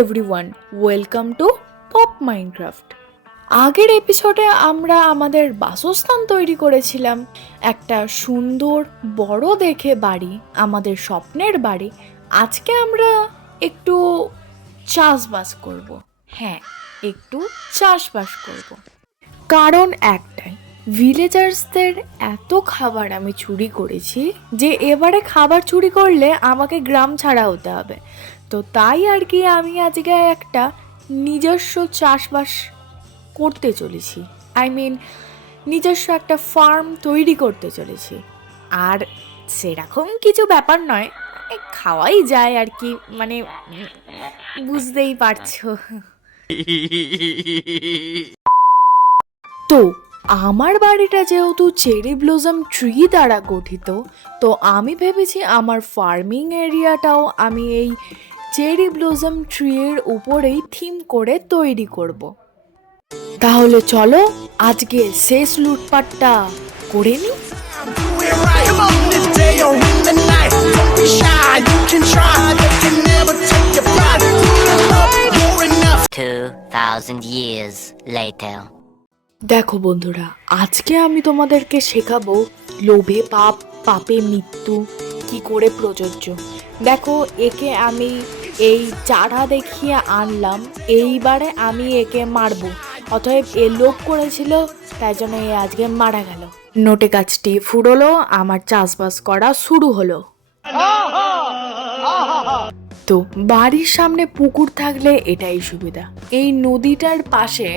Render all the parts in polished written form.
Everyone, welcome to pop Minecraft. আগের এপিসোডে আমরা আমাদের বাসস্থান তৈরি করেছিলাম, একটা সুন্দর বড় দেখে বাড়ি, আমাদের স্বপ্নের বাড়ি। আজকে আমরা একটু চাষবাস করব। হ্যাঁ, একটু চাষবাস করব। কারণ একটাই, ভিলেজার্সদের এত খাবার আমি চুরি করেছি যে এবারে খাবার চুরি করলে আমাকে গ্রাম ছাড়া হতে হবে। তো তাই আর কি আমি আজকে একটা নিজস্ব চাষবাস করতে চলেছি, নিজস্ব একটা ফার্ম তৈরি করতে চলেছি। আর সেরকম কিছু ব্যাপার নয়, খাওয়াই যায় আর কি, বুঝতেই পারছো। তো আমার বাড়িটা যেহেতু চেরি ব্লসম ট্রি দ্বারা গঠিত, তো আমি ভেবেছি আমার ফার্মিং এরিয়াটাও আমি এই চেরি ব্লসম ট্রির উপরেই থিম করে তৈরি করব। তাহলে চলো আজকে শেষ লুটপাটটা করে নিই। 2000 years later. দেখো বন্ধুরা, আজকে আমি তোমাদেরকে শেখাবো লোভে পাপ, পাপে মৃত্যু কি করে প্রযোজ্য। দেখো, একে আমি এই চারা দেখিয়ে আনলাম, এইবারে আমি একে মারবো। অতএব এ লোভ করেছিল, তাই জন্য এ আজকে মারা গেল। নোটে গাছটি ফুরলো, আমার চাষবাস করা শুরু হলো। তো বাড়ির সামনে পুকুর থাকলে এটাই সুবিধা, এই নদীটার পাশে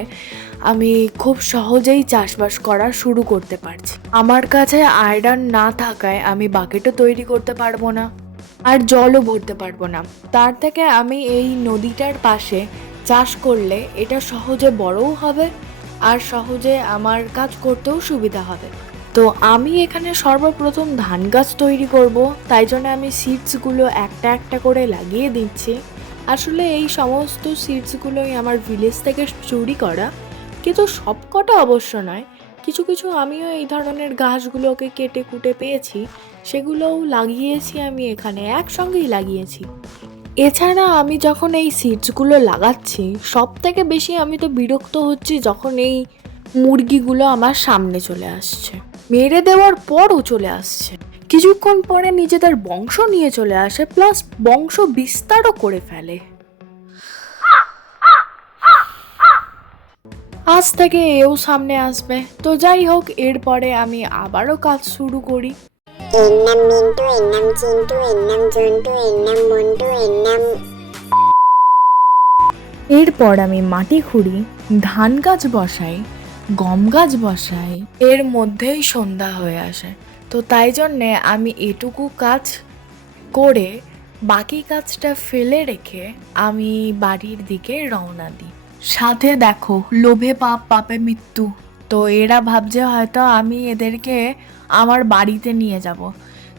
আমি খুব সহজেই চাষবাস করা শুরু করতে পারছি। আমার কাছে আয়রন না থাকায় আমি বাকেটও তৈরি করতে পারবো না, আর জলও ভরতে পারবো না। তার থেকে আমি এই নদীটার পাশে চাষ করলে এটা সহজে বড়ও হবে, আর সহজে আমার কাজ করতেও সুবিধা হবে। তো আমি এখানে সর্বপ্রথম ধান গাছ তৈরি করব, তাই জন্য আমি সিডসগুলো একটা একটা করে লাগিয়ে দিচ্ছি। আসলে এই সমস্ত সিডসগুলোই আমার ভিলেজ থেকে চুরি করা, কিন্তু সব কটা অবশ্য নয়। কিছু কিছু আমিও এই ধরনের গাছগুলোকে কেটে কুটে পেয়েছি, সেগুলোও লাগিয়েছি, আমি এখানে একসঙ্গেই লাগিয়েছি। এছাড়া আমি যখন এই সিডসগুলো লাগাচ্ছি, সব থেকে বেশি আমি তো বিরক্ত হচ্ছি যখন এই মুরগিগুলো আমার সামনে চলে আসছে, মেরে দেওয়ার পরও চলে আসছে, কিছুক্ষণ পরে নিজেদের বংশ নিয়ে চলে আসে, প্লাস বংশ বিস্তারও করে ফেলে। আজ থেকে এও সামনে আসবে। তো যাই হোক, এরপরে আমি আবারও কাজ শুরু করি। এর নাম মিন্টু, এর নাম চিন্টু, এর নাম জন্টু, এর নাম মন্টু, এর নাম। এরপর আমি মাটি খুঁড়ি, ধান গাছ বসাই, গম গাছ বসাই, এর মধ্যেই সন্ধ্যা হয়ে আসে। তো তাই জন্যে আমি এটুকু কাজ করে বাকি কাজটা ফেলে রেখে আমি বাড়ির দিকে রওনা দিই। সাথে দেখো, লোভে পাপ, পাপে মৃত্যু। তো এরা ভাবছে হয়তো আমি এদেরকে আমার বাড়িতে নিয়ে যাব,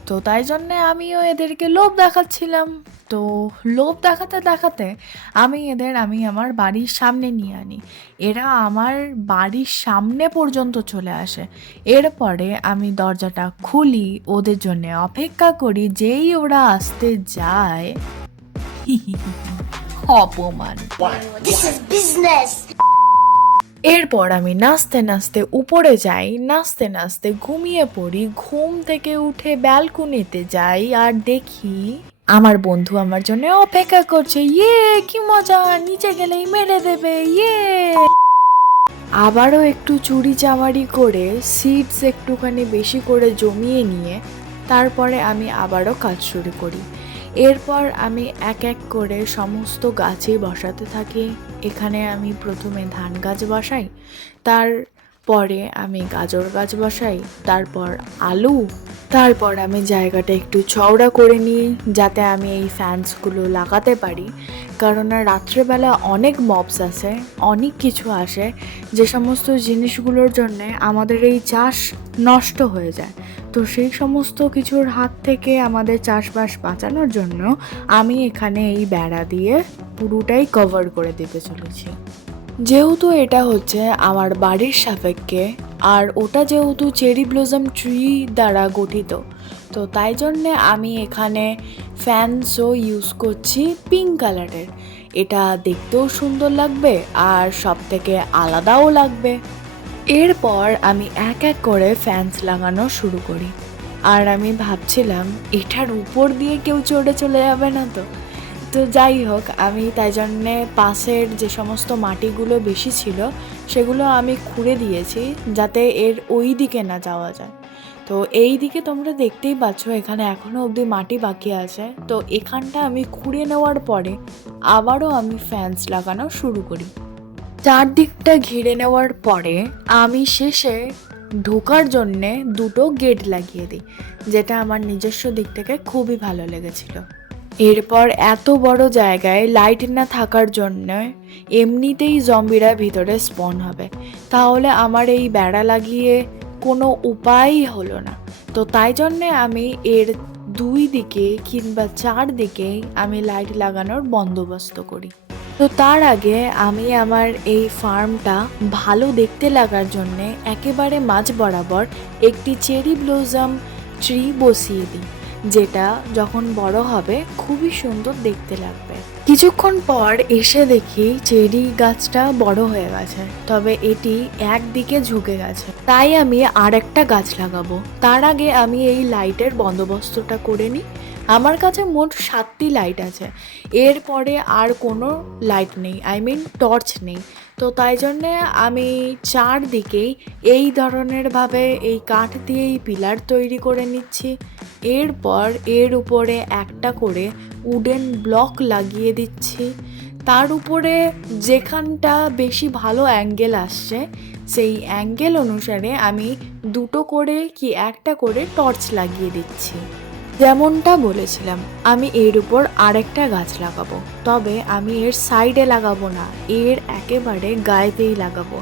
তো তাই জন্যে আমিও এদেরকে লোভ দেখাচ্ছিলাম। তো লোভ দেখাতে দেখাতে আমি আমার বাড়ির সামনে নিয়ে আনি। এরা আমার বাড়ির সামনে পর্যন্ত চলে আসে। এরপরে আমি দরজাটা খুলি, ওদের জন্য অপেক্ষা করি। যেই ওরা আসতে যায়, অপমান। এরপর আমি নাচতে নাচতে উপরে যাই, নাচতে নাচতে ঘুমিয়ে পড়ি। ঘুম থেকে উঠে ব্যালকনিতে যাই আর দেখি আমার বন্ধু আমার জন্য অপেক্ষা করছে। ইয়ে, কি মজা, নিচে গেলেই মেরে দেবে। ইয়ে, আবারও একটু চুরি চামারি করে সিডস একটুখানি বেশি করে জমিয়ে নিয়ে তারপরে আমি আবারও কাজ শুরু করি। এরপর আমি এক এক করে সমস্ত গাছই বসাতে থাকি। এখানে আমি প্রথমে ধান গাছ বসাই, তারপরে আমি গাজর গাছ বসাই, তারপর আলু, তারপর আমি জায়গাটা একটু চওড়া করে নিই যাতে আমি এই ফ্যান্সগুলো লাগাতে পারি। কারণ রাত্রেবেলা অনেক মবস আসে, অনেক কিছু আসে, যে সমস্ত জিনিসগুলোর জন্যে আমাদের এই চাষ নষ্ট হয়ে যায়। তো সেই সমস্ত কিছুর হাত থেকে আমাদের চাষবাস বাঁচানোর জন্য আমি এখানে এই বেড়া দিয়ে পুরোটাই কভার করে দিতে চলেছি। যেহেতু এটা হচ্ছে আমার বাড়ির সাপেক্ষে, আর ওটা যেহেতু চেরি ব্লসম ট্রি দ্বারা গঠিত, তো তাই জন্যে আমি এখানে ফ্যান্সও ইউজ করছি পিঙ্ক কালারের। এটা দেখতেও সুন্দর লাগবে আর সব থেকে আলাদাও লাগবে। এরপর আমি এক এক করে ফ্যান্স লাগানো শুরু করি। আর আমি ভাবছিলাম এটার উপর দিয়ে কেউ চড়ে চলে যাবে না তো। তো যাই হোক, আমি তাই জন্যে পাশের যে সমস্ত মাটিগুলো বেশি ছিল সেগুলো আমি খুঁড়ে দিয়েছি যাতে এর ওই দিকে না যাওয়া যায়। তো এই দিকে তোমরা দেখতেই পাচ্ছ এখানে এখনও অবধি মাটি বাকি আছে। তো এখানটা আমি খুঁড়ে নেওয়ার পরে আবারও আমি ফ্যান্স লাগানো শুরু করি। চারদিকটা ঘিরে নেওয়ার পরে আমি শেষে ঢোকার জন্যে দুটো গেট লাগিয়ে দিই, যেটা আমার নিজস্ব দিক থেকে খুবই ভালো লেগেছিল। এরপর এত বড় জায়গায় লাইট না থাকার জন্য এমনিতেই জম্বিরা ভিতরে স্পন হবে, তাহলে আমার এই বেড়া লাগিয়ে কোনো উপায়ই হলো না। তো তাই জন্যে আমি এর দুই দিকে কিংবা চারদিকেই আমি লাইট লাগানোর বন্দোবস্ত করি। তো তার আগে আমি আমার এই ফার্মটা ভালো দেখতে লাগার জন্যে একেবারে মাঝ বরাবর একটি চেরি ব্লসম ট্রি বসিয়ে দিই, যেটা যখন বড় হবে খুবই সুন্দর দেখতে লাগবে। কিছুক্ষণ পর এসে দেখি চেরি গাছটা বড় হয়ে গেছে, তবে এটি একদিকে ঝুঁকে গেছে। তাই আমি আর একটা গাছ লাগাবো। তার আগে আমি এই লাইটের বন্দোবস্তটা করে নিই। আমার কাছে মোট 7টি লাইট আছে, এরপরে আর কোনো লাইট নেই, টর্চ নেই। তো তাই জন্যে আমি চারদিকেই এই ধরনের ভাবে এই কাঠ দিয়েই পিলার তৈরি করে নিচ্ছি। এরপর এর উপরে একটা করে উডেন ব্লক লাগিয়ে দিচ্ছি। তার উপরে যেখানটা বেশি ভালো অ্যাঙ্গেল আসছে সেই অ্যাঙ্গেল অনুসারে আমি দুটো করে কি একটা করে টর্চ লাগিয়ে দিচ্ছি। যেমনটা বলেছিলাম আমি এর উপর আরেকটা গাছ লাগাবো, তবে আমি এর সাইডে লাগাবো না, এর একেবারে গায়েতেই লাগাবো।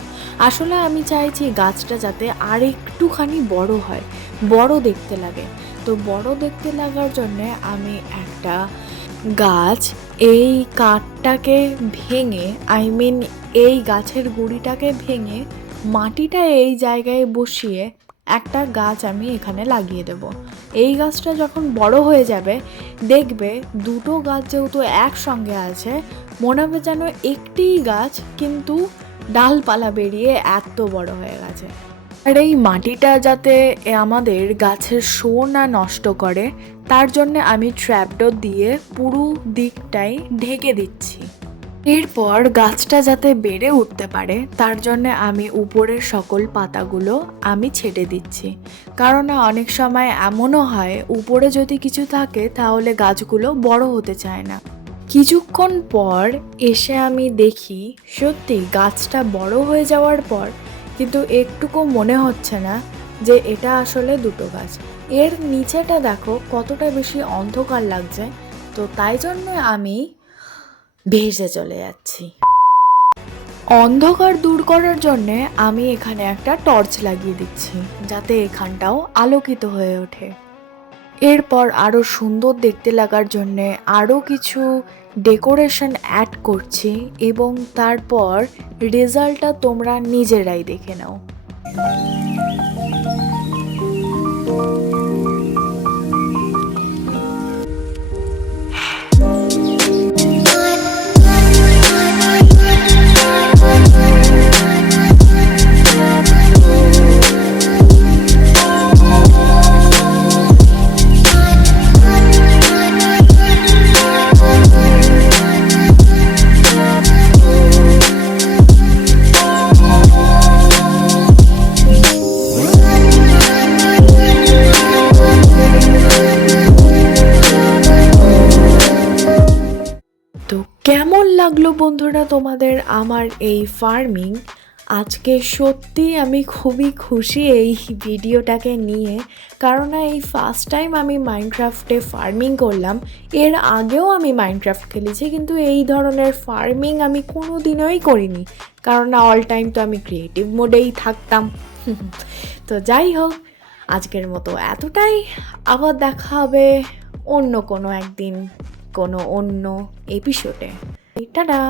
আসলে আমি চাইছি গাছটা যাতে আর একটুখানি বড় হয়, বড় দেখতে লাগে। তো বড় দেখতে লাগার জন্যে আমি একটা গাছ এই কাঠটাকে ভেঙে এই গাছের গুঁড়িটাকে ভেঙে মাটিটা এই জায়গায় বসিয়ে একটা গাছ আমি এখানে লাগিয়ে দেব। এই গাছটা যখন বড় হয়ে যাবে দেখবে দুটো গাছ যেহেতু একসঙ্গে আছে মনে হবে যেন একটিই গাছ, কিন্তু ডালপালা বেরিয়ে এত বড় হয়ে গেছে। আর এই মাটিটা যাতে আমাদের গাছের শো না নষ্ট করে তার জন্য আমি ট্র্যাপডোর দিয়ে পুরো দিকটাই ঢেকে দিচ্ছি। এরপর গাছটা যাতে বেড়ে উঠতে পারে তার জন্য আমি উপরের সকল পাতাগুলো আমি ছেটে দিচ্ছি, কারণ অনেক সময় এমনও হয় উপরে যদি কিছু থাকে তাহলে গাছগুলো বড় হতে চায় না। কিছুক্ষণ পর এসে আমি দেখি সত্যি গাছটা বড় হয়ে যাওয়ার পর কিন্তু একটুকু মনে হচ্ছে না যে এটা আসলে দুটো গাছ। এর নিচেটা দেখো কতটা বেশি অন্ধকার লাগছে, তো তাই জন্য আমি ভেসে চলে যাচ্ছি। অন্ধকার দূর করার জন্যে আমি এখানে একটা টর্চ লাগিয়ে দিচ্ছি যাতে এখানটাও আলোকিত হয়ে ওঠে। এরপর আরও সুন্দর দেখতে লাগার জন্যে আরও কিছু ডেকোরেশন অ্যাড করছি এবং তারপর রেজাল্টটা তোমরা নিজেরাই দেখে নাও। কেমন লাগলো বন্ধুরা তোমাদের আমার এই ফার্মিং? আজকে সত্যি আমি খুবই খুশি এই ভিডিওটাকে নিয়ে, কারণ এই ফার্স্ট টাইম আমি মাইনক্রাফটে ফার্মিং করলাম। এর আগেও আমি মাইনক্রাফট খেলেছি, কিন্তু এই ধরনের ফার্মিং আমি কোনো দিনই করিনি, কারণ অল টাইম তো আমি ক্রিয়েটিভ মোডেই থাকতাম। তো যাই হোক, আজকের মতো এতটাই। আবার দেখা হবে অন্য কোনো একদিন কোনো অন্য এপিসোডে। টাটা।